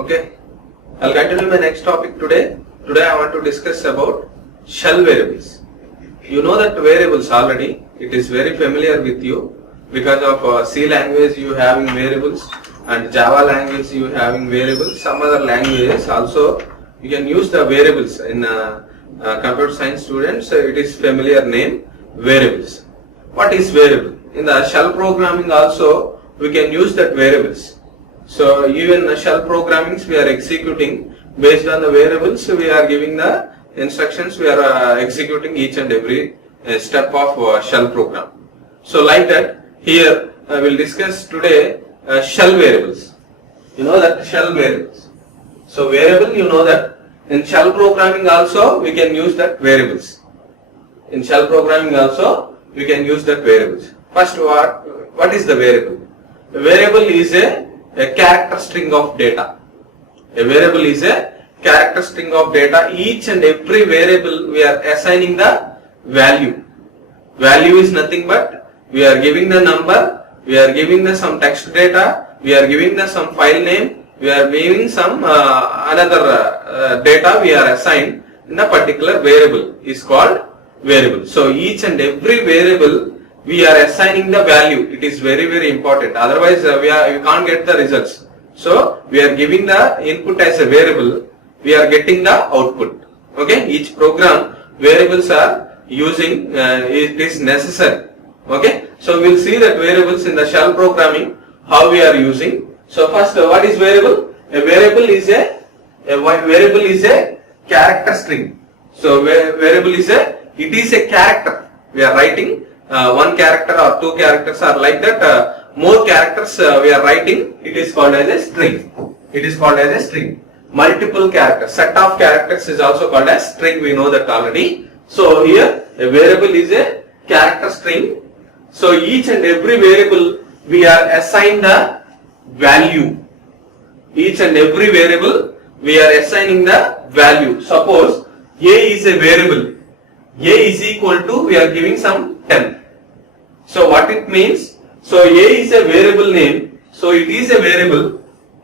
Okay, I'll continue my next topic today. Today I want to discuss about shell variables. You know that variables already. It is very familiar with you because of C language you having variables and Java language you having variables. Some other languages also you can use the variables in computer science students. It is familiar name variables. What is variable? In the shell programming also we can use that variables. So even shell programming we are executing based on the variables. We are giving the instructions. We are executing each and every step of shell program. So like that, here I will discuss today shell variables. You know that shell variables. So variable, you know that in shell programming also we can use that variables. In shell programming also we can use that variables. First, what is the variable? A variable is a character string of data. A variable is a character string of data. Each and every variable we are assigning the value. Value is nothing but we are giving the number, we are giving the some text data, we are giving the some file name, we are giving some another data we are assigned in a particular variable is called variable. So each and every variable we are assigning the value. It is very important. Otherwise we can't get the results. So we are giving the input as a variable. We are getting the output. Okay. Each program variables are using. It is necessary. Okay. So we will see that variables in the shell programming how we are using. So first, what is variable? A variable is a variable is a character string. So variable is it is a character. We are writing. One character or two characters are like that. More characters we are writing. It is called as a string. It is called as a string. Multiple characters, set of characters is also called as string. We know that already. So here a variable is a character string. So each and every variable we are assigned the value. Each and every variable we are assigning the value. Suppose A is a variable. A is equal to we are giving some 10. So what it means? So A is a variable name. So it is a variable.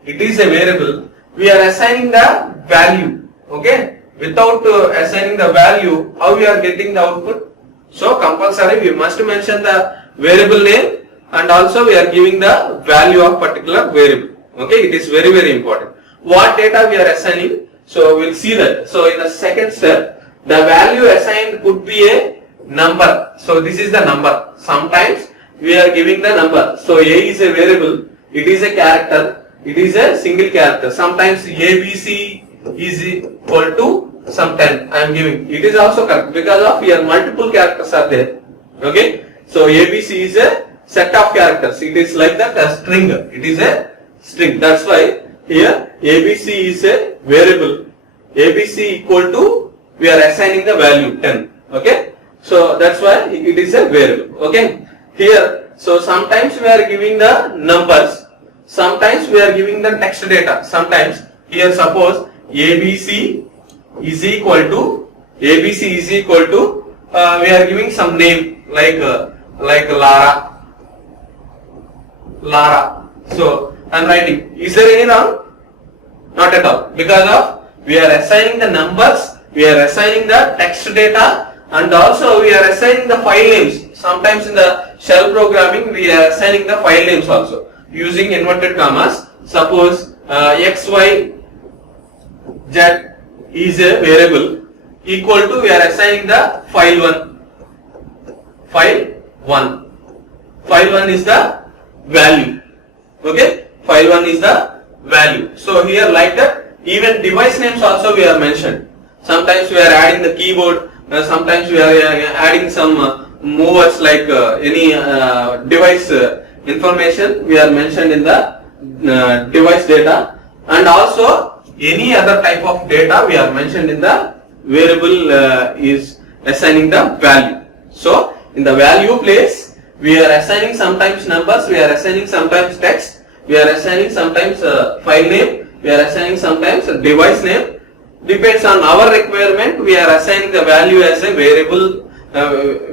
It is a variable. We are assigning the value. Okay. Without assigning the value, how we are getting the output? So compulsory we must mention the variable name and also we are giving the value of particular variable. Okay. It is very important. What data we are assigning? So we will see that. So in the second step, the value assigned could be a number. So this is the number. Sometimes we are giving the number. So A is a variable. It is a character. It is a single character. Sometimes ABC is equal to some 10. I am giving. It is also correct because of here multiple characters are there. Okay. So ABC is a set of characters. It is like that a string. It is a string. That's why here ABC is a variable. ABC equal to we are assigning the value 10. Okay. So that's why it is a variable. Okay. Here, so sometimes we are giving the numbers. Sometimes we are giving the text data. Sometimes here suppose ABC is equal to we are giving some name like Lara. So I am writing. Is there any wrong? Not at all. Because of we are assigning the numbers. We are assigning the text data and also we are assigning the file names. Sometimes in the shell programming we are assigning the file names also using inverted commas. Suppose x, y, z is a variable equal to we are assigning the file 1. File 1 is the value. Okay. File 1 is the value. So here like that even device names also we are mentioned. Sometimes we are adding the keyboard. Sometimes we are adding some movers like any device information we are mentioned in the device data, and also any other type of data we are mentioned in the variable is assigning the value. So in the value place we are assigning sometimes numbers, we are assigning sometimes text, we are assigning sometimes file name, we are assigning sometimes device name. Depends on our requirement, we are assigning the value as a variable,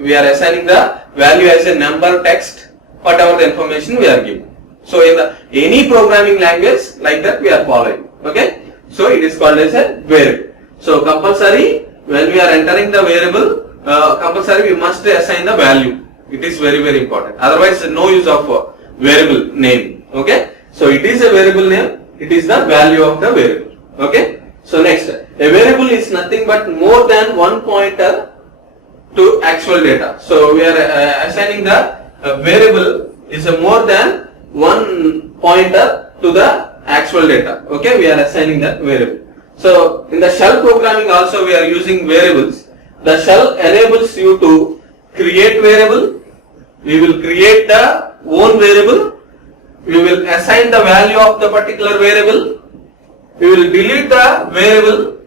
we are assigning the value as a number, text, whatever the information we are giving. So in the any programming language like that we are following. Okay, so it is called as a variable. So compulsory, when we are entering the variable, compulsory we must assign the value. It is very important. Otherwise, no use of variable name. Okay, so it is a variable name. It is the value of the variable. Okay. So next, a variable is nothing but more than one pointer to actual data. So we are assigning the variable is a more than one pointer to the actual data. Okay, we are assigning that variable. So in the shell programming also we are using variables. The shell enables you to create variable. We will create the own variable. We will assign the value of the particular variable. We will delete the variable.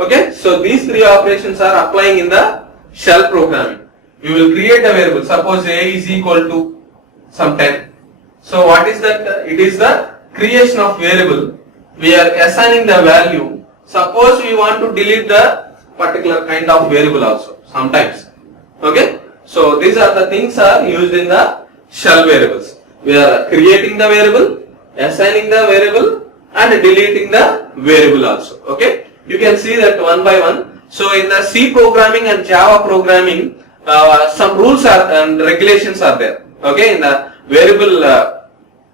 Okay, so these three operations are applying in the shell programming. We will create a variable. Suppose a is equal to some 10. So what is that? It is the creation of variable. We are assigning the value. Suppose we want to delete the particular kind of variable also sometimes. Okay, so these are the things are used in the shell variables. We are creating the variable, assigning the variable, and deleting the variable also. Okay, you can see that one by one. So in the C programming and Java programming, some rules are and regulations are there. Okay, in the variable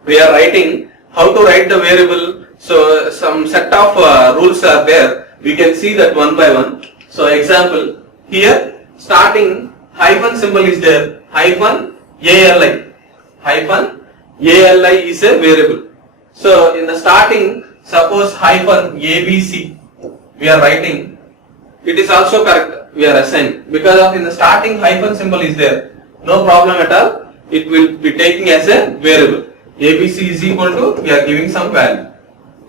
we are writing how to write the variable. So some set of rules are there. We can see that one by one. So example, here starting hyphen symbol is there. Hyphen ALI. Hyphen ALI is a variable. So in the starting, suppose hyphen ABC, we are writing. It is also correct. We are assigning because of in the starting hyphen symbol is there. No problem at all. It will be taking as a variable. ABC is equal to, we are giving some value.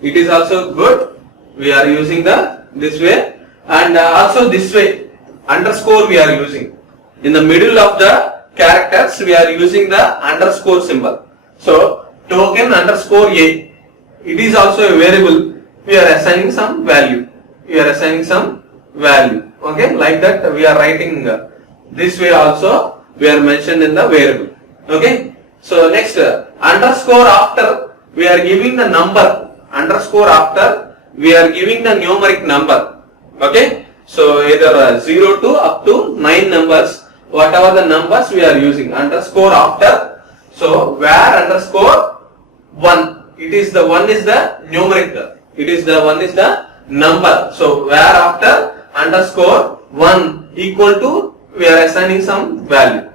It is also good. We are using the this way, and also this way underscore we are using. In the middle of the characters we are using the underscore symbol. So token underscore A. It is also a variable. We are assigning some value. We are assigning some value. Okay, like that we are writing this way also. We are mentioned in the variable. Okay. So next underscore after we are giving the number. Underscore after we are giving the numeric number. Okay. So either 0 to up to 9 numbers. Whatever the numbers we are using. Underscore after. So where underscore 1. It is the 1 is the numeric. It is the 1 is the number. So where after underscore 1 equal to we are assigning some value.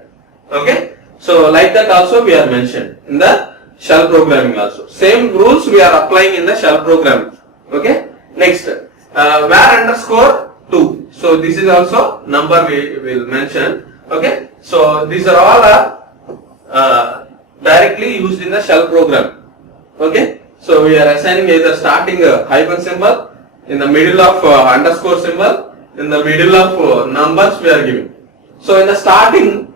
Okay. So like that also we are mentioned in the shell programming also. Same rules we are applying in the shell programming. Okay. Next where underscore 2. So this is also number we will mention. Okay. So these are all directly used in the shell program. Okay. So we are assigning either starting hyphen symbol, in the middle of underscore symbol, in the middle of numbers we are giving. So in the starting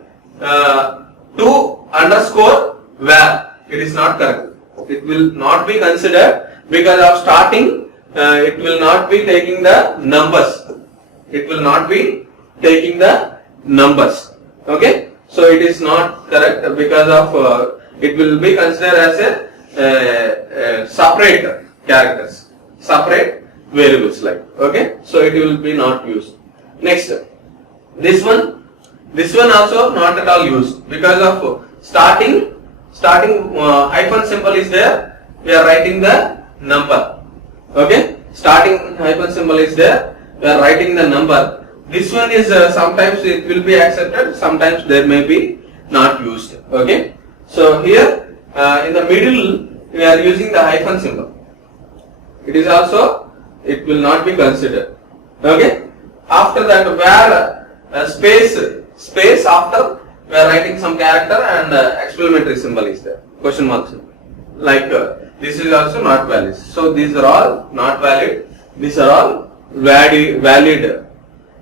2 underscore where, it is not correct. It will not be considered because of starting. It will not be taking the numbers. It will not be taking the numbers. Okay. So it is not correct because of it will be considered as a separate characters, separate variables like. Okay. So it will be not used. Next, this one also not at all used because of starting hyphen symbol is there. We are writing the number. Okay. Starting hyphen symbol is there. We are writing the number. This one is sometimes it will be accepted, sometimes there may be not used. Okay. So here in the middle we are using the hyphen symbol. It is also, it will not be considered. Okay. After that where space after we are writing some character and exclamatory symbol is there. Question mark symbol. Like this is also not valid. So these are all not valid. These are all valid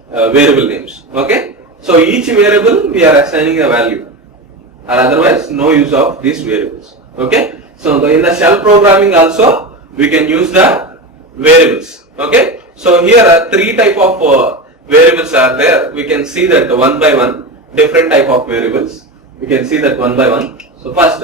variable names. Okay. So each variable we are assigning a value, or otherwise no use of these variables. Okay. So in the shell programming also we can use the variables. Okay. So here are 3 type of variables are there. We can see that one by one different type of variables. We can see that one by one. So first,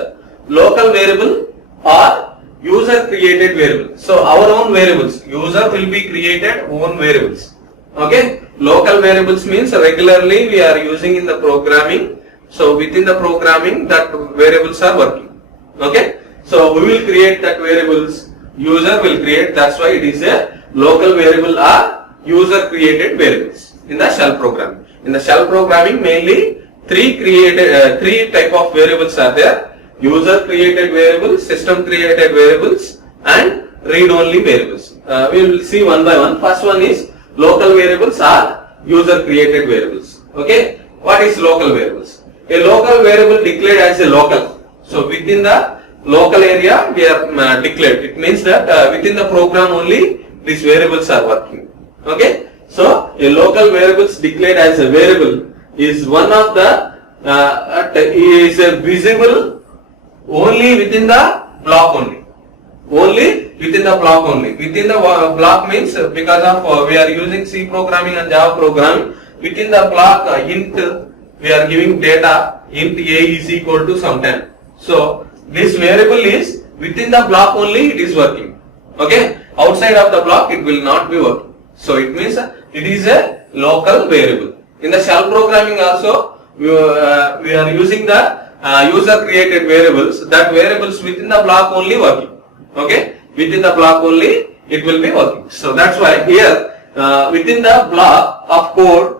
local variable or user user created variable. So our own variables, user will be created own variables. Okay, local variables means regularly we are using in the programming. So within the programming that variables are working. Okay, so we will create that variables, user will create, that's why it is a local variable or user created variables in the shell programming. In the shell programming mainly three type of variables are there: user created variables, system created variables and read only variables. We will see one by one. First one is local variables or user created variables. Okay, what is local variables? A local variable declared as a local. So within the local area we are declared. It means that within the program only these variables are working. Okay, so a local variables declared as a variable is one of the is visible only within the block only. Only within the block only. Within the block means because of we are using C programming and Java programming. Within the block int we are giving data int a is equal to some 10. So this variable is within the block only it is working. Okay, outside of the block it will not be working. So it means it is a local variable. In the shell programming also we are using the user created variables. That variables within the block only working. Okay, within the block only it will be working. So that's why here within the block of code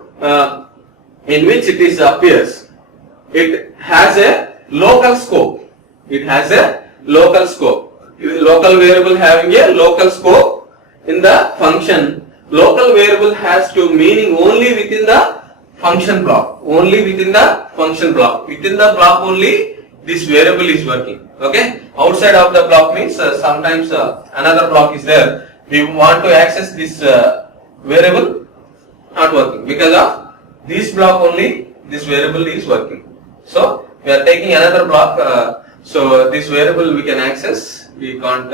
in which it is appears, it has a local scope. It has a local scope. Local variable having a local scope in the function. Local variable has to meaning only within the function block. Only within the function block. Within the block only this variable is working. Okay. Outside of the block means sometimes another block is there. We want to access this variable, not working because of this block only. This variable is working. So we are taking another block. So this variable we can access. We can't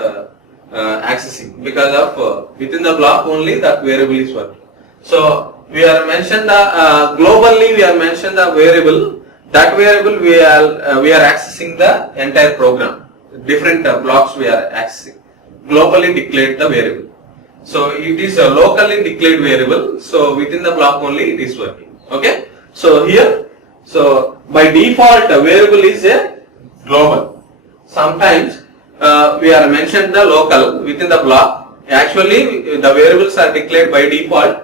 accessing because of within the block only that variable is working. So we are mentioned the globally we are mentioned the variable. That variable we are accessing the entire program. Different blocks we are accessing. Globally declared the variable. So it is a locally declared variable. So within the block only it is working. Okay. So here, so by default a variable is a global. Sometimes we are mentioned the local within the block. Actually the variables are declared by default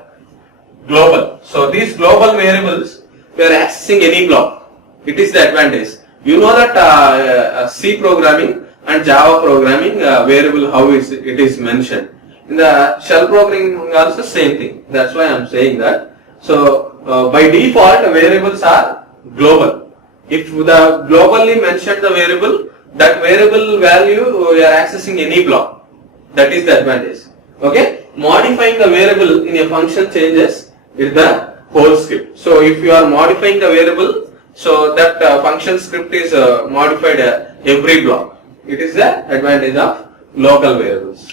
global. So these global variables we are accessing any block. It is the advantage. You know that C programming and Java programming variable how it is mentioned. In the shell programming also same thing. That's why I am saying that. So by default variables are global. If the globally mentioned the variable, that variable value we are accessing any block. That is the advantage. Okay. Modifying the variable in a function changes is the whole script. So if you are modifying the variable, so that function script is modified every block. It is the advantage of local variables.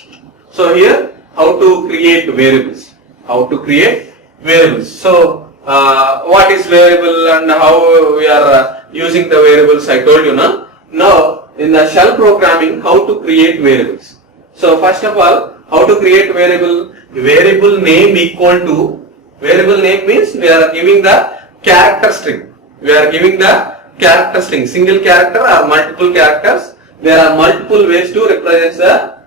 So here how to create variables. How to create variables. So what is variable and how we are using the variables I told you now. Now in the shell programming how to create variables. So first of all how to create variable name equal to, variable name means we are giving the character string. We are giving the character string, single character or multiple characters. There are multiple ways to represent the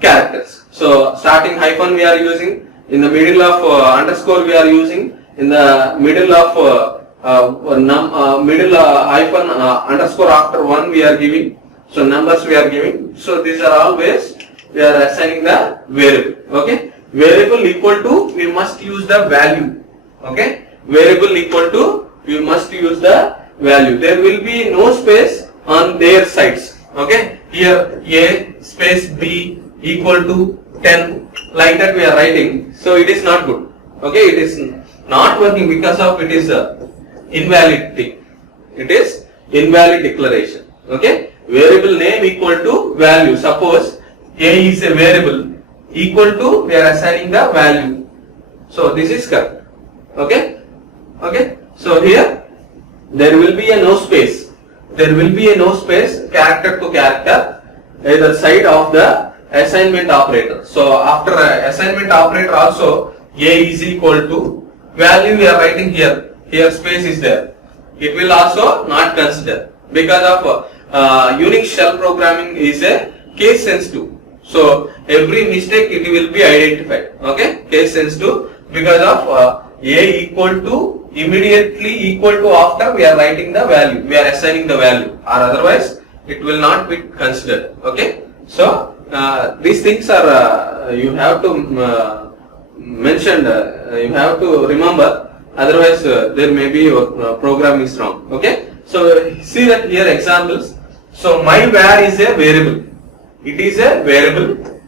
characters. So starting hyphen we are using, in the middle of underscore we are using, in the middle of hyphen underscore after 1 we are giving. So numbers we are giving. So these are all ways we are assigning the variable. Okay. Variable equal to, we must use the value. Okay. Variable equal to, we must use the value. There will be no space on their sides. Okay. Here A space B equal to 10, like that we are writing. So it is not good. Okay. It is not working because of it is invalid thing. It is invalid declaration. Okay. Variable name equal to value. Suppose A is a variable equal to, we are assigning the value. So this is correct. Okay. Okay. So here there will be a no space. There will be a no space character to character. either side of the assignment operator. So after assignment operator also, A is equal to value we are writing here. Here space is there. It will also not consider because of Unix shell programming is a case sensitive. So every mistake it will be identified. Okay, case sensitive because of A equal to immediately equal to after we are writing the value, we are assigning the value, or otherwise it will not be considered. Okay, so these things are you have to mention, you have to remember, otherwise there may be your program is wrong. Okay, so see that here examples. So my var is a variable, it is a variable,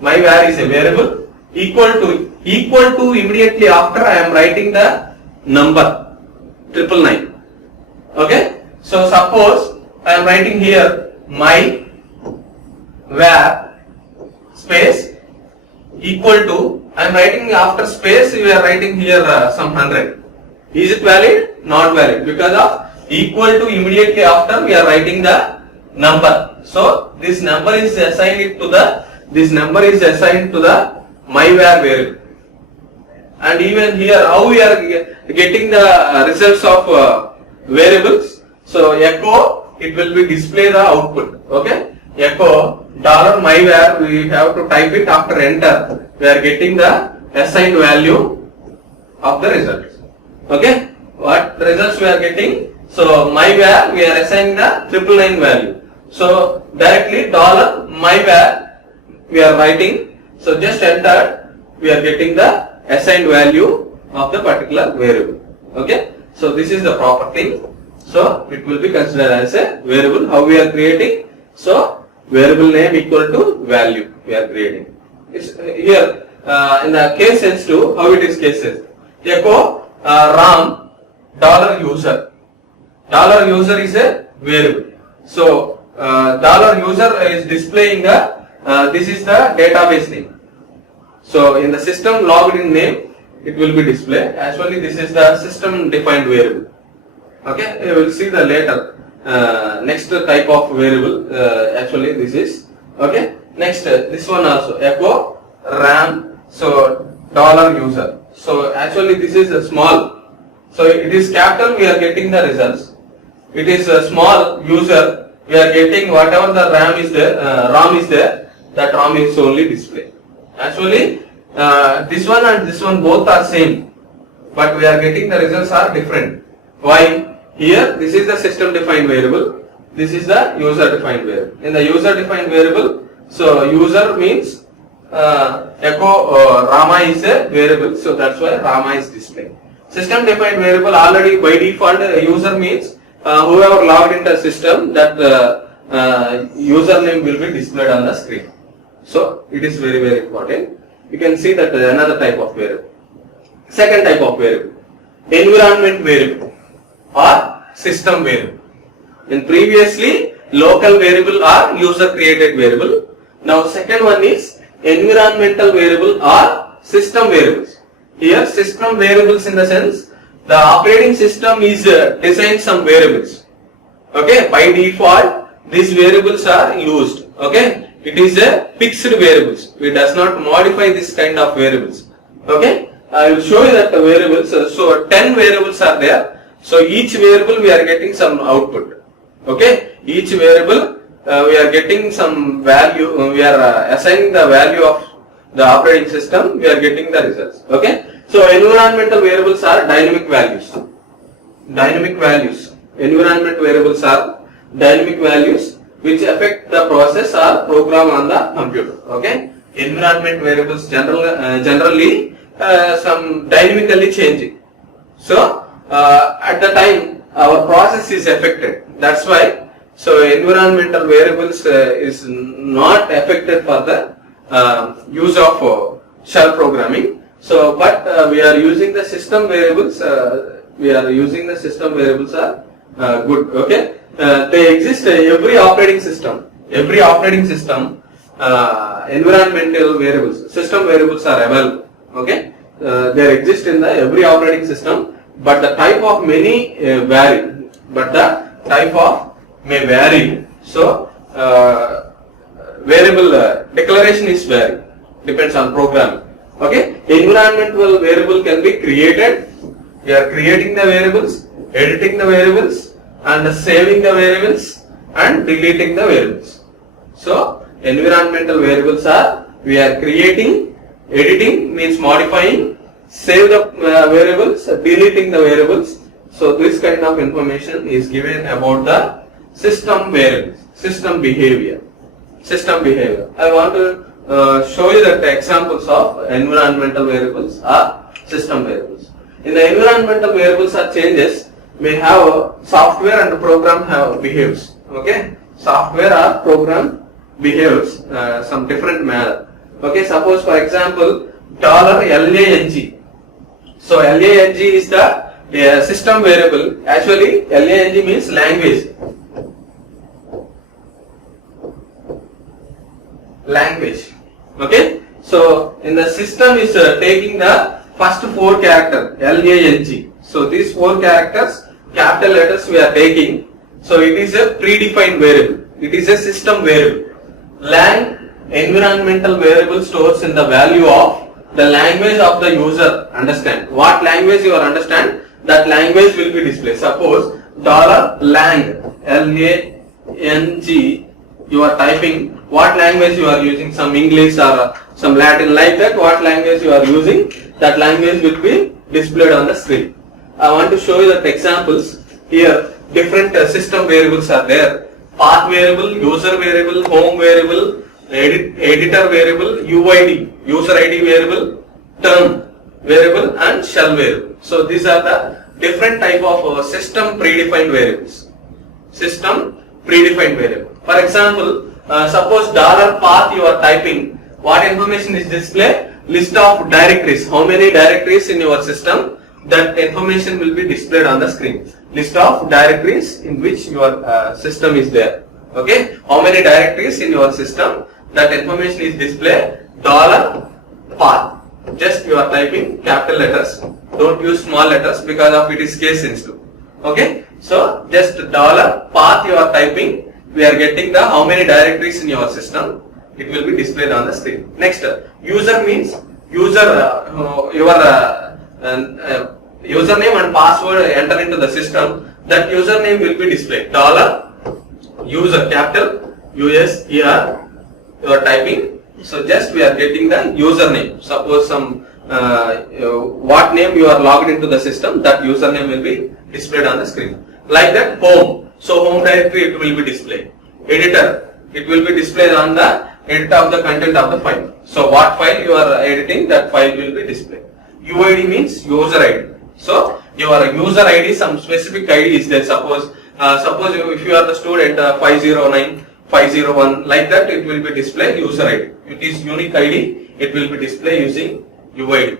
my var is a variable, equal to immediately after I am writing the number 999. Okay, so suppose I am writing here my var space equal to, I am writing after space we are writing here some 100. Is it valid? Not valid, because of equal to immediately after we are writing the number. So this number is assigned to the my var variable. And even here how we are getting the results of variables. So echo, it will be display the output. Okay, echo $myvar, we have to type it after enter. We are getting the assigned value of the results. Okay, what results we are getting? So myvar we are assigning the 999 value. So directly $myvar we are writing. So just enter, we are getting the assigned value of the particular variable. Okay, so this is the proper thing. So it will be considered as a variable. How we are creating? So variable name equal to value we are creating. It's here in the case sensitive. How it is case sensitive? Echo RAM $user. $user is a variable. So $user is displaying the this is the database name. So in the system logged in name, it will be displayed. Actually, this is the system defined variable. Okay, you will see the later next type of variable. Actually, this is okay. Next, this one also echo RAM. So $user. So actually, this is a small. So it is capital. We are getting the results. It is a small user. We are getting whatever the RAM is there. RAM is there. That RAM is only displayed. Actually, this one and this one both are same, but we are getting the results are different. Why? Here, this is the system defined variable. This is the user defined variable. In the user defined variable, so user means echo Rama is a variable, so that's why Rama is displayed. System defined variable already by default user means whoever logged into the system, that username will be displayed on the screen. So it is very, very important. You can see that another type of variable. Second type of variable, environment variable or system variable. In previously, local variable or user created variable. Now second one is environmental variable or system variables. Here system variables in the sense the operating system is designed some variables. Okay, by default these variables are used. Okay. It is a fixed variables. We does not modify this kind of variables. Okay, I will show you that the variables. So 10 variables are there. So each variable we are getting some output. Okay, each variable we are getting some value. We are assigning the value of the operating system. We are getting the results. Okay, so environmental variables are dynamic values. Dynamic values. Environment variables are dynamic values which affect the process or program on the computer. Okay, environment variables generally some dynamically changing. So at the time our process is affected. That's why so environmental variables is not affected for the use of shell programming. So but we are using the system variables. Are good. Okay. They exist every operating system. Environmental variables, system variables are available. Okay, they exist in the every operating system, but the type of many vary. But the type of may vary. So variable declaration is vary, depends on programming. Okay, environmental variable can be created. We are creating the variables, editing the variables, and saving the variables and deleting the variables. So environmental variables are, we are creating, editing means modifying, save the variables, deleting the variables. So this kind of information is given about the system variables, system behavior. I want to show you that the examples of environmental variables are system variables. In the environmental variables are changes, may have software and program have behaves. Okay, software or program behaves some different manner. Okay, suppose for example $lang. So lang is the system variable. Actually lang means language. Okay, so in the system is taking the first 4 characters lang. So these 4 characters, capital letters we are taking. So it is a predefined variable. It is a system variable. Lang environmental variable stores in the value of the language of the user. Understand what language you are understand, that language will be displayed. Suppose $lang you are typing, what language you are using, some English or some Latin, like that, what language you are using, that language will be displayed on the screen. I want to show you that examples. Here different system variables are there: path variable, user variable, home variable, editor variable, UID, user ID variable, term variable, and shell variable. So these are the different type of system predefined variables. System predefined variable. For example, suppose $path you are typing, what information is displayed? List of directories. How many directories in your system? That information will be displayed on the screen. List of directories in which your system is there. Okay, how many directories in your system? That information is displayed. $path. Just you are typing capital letters. Don't use small letters because of it is case sensitive. Okay, so just $path you are typing. We are getting the how many directories in your system. It will be displayed on the screen. Next, user means user your username and password enter into the system. That username will be displayed. $user capital USER you are typing. So just we are getting the username. Suppose some what name you are logged into the system, that username will be displayed on the screen. Like that, home. So home directory it will be displayed. Editor, it will be displayed on the editor of the content of the file. So what file you are editing, that file will be displayed. UID means user ID. So your user ID, some specific ID is there. Suppose if you are the student 509, 501, like that, it will be displayed user ID. It is unique ID. It will be displayed using UID.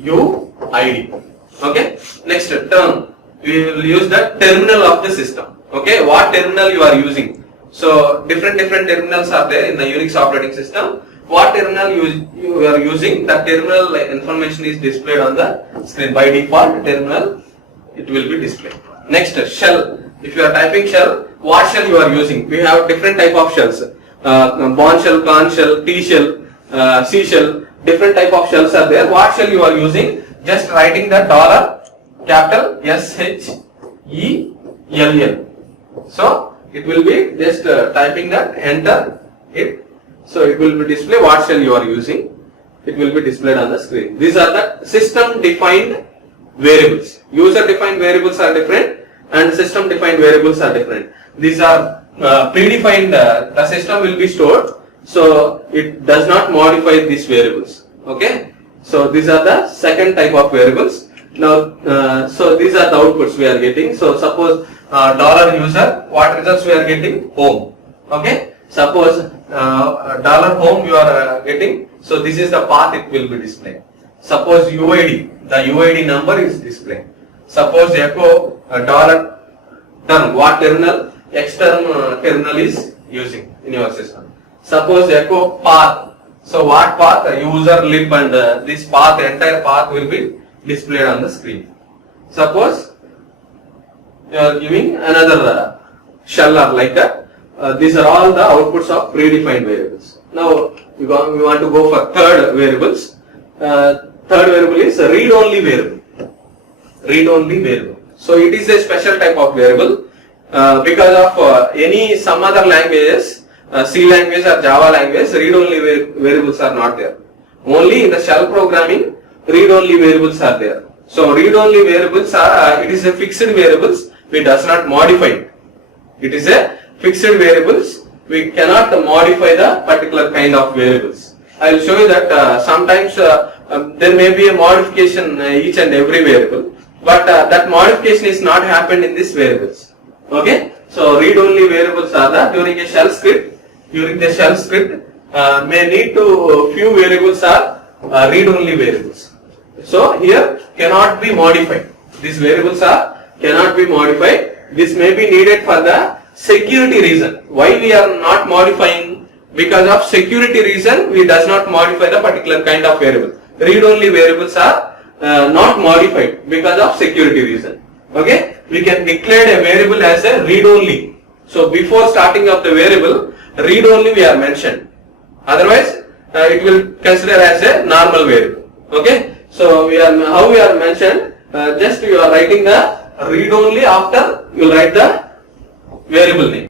$UID. Okay. Next term. We will use the terminal of the system. Okay, what terminal you are using? So different terminals are there in the Unix operating system. What terminal you are using? The terminal information is displayed on the screen. By default, terminal it will be displayed. Next, shell. If you are typing shell, what shell you are using? We have different type of shells. Bourne shell, Cron shell, T shell, C shell. Different type of shells are there. What shell you are using? Just writing the capital SHELL. So it will be just typing that, enter it. So it will be displayed what shell you are using. It will be displayed on the screen. These are the system defined variables. User defined variables are different and system defined variables are different. These are predefined. The system will be stored, so it does not modify these variables. Okay. So these are the second type of variables. Now, so these are the outputs we are getting. So suppose $user, what results we are getting? Home. Okay. Suppose $home you are getting. So this is the path it will be displayed. Suppose UID, the UID number is displayed. Suppose echo $term, what terminal? X terminal is using in your system. Suppose echo path. So what path? User lib, and this path, entire path will be displayed on the screen. Suppose you are giving another shell or like that. These are all the outputs of predefined variables. Now we want to go for third variables. Third variable is a read-only variable. Read-only variable. So it is a special type of variable because of some other languages, C language or Java language, read-only variables are not there. Only in the shell programming, read-only variables are there. So read-only variables are it is a fixed variables. We does not modify it. It is a fixed variables. We cannot modify the particular kind of variables. I will show you that sometimes there may be a modification each and every variable, but that modification is not happened in these variables. Okay. So read-only variables are that during a shell script. During the shell script, may need to few variables are read-only variables. So here cannot be modified. These variables are cannot be modified. This may be needed for the security reason. Why we are not modifying? Because of security reason, we does not modify the particular kind of variable. Read-only variables are not modified because of security reason. Okay, we can declare a variable as a read-only. So before starting of the variable, read-only we are mentioned. Otherwise, it will consider as a normal variable. Okay. So how we are mentioned, just you are writing the read only, after you will write the variable name.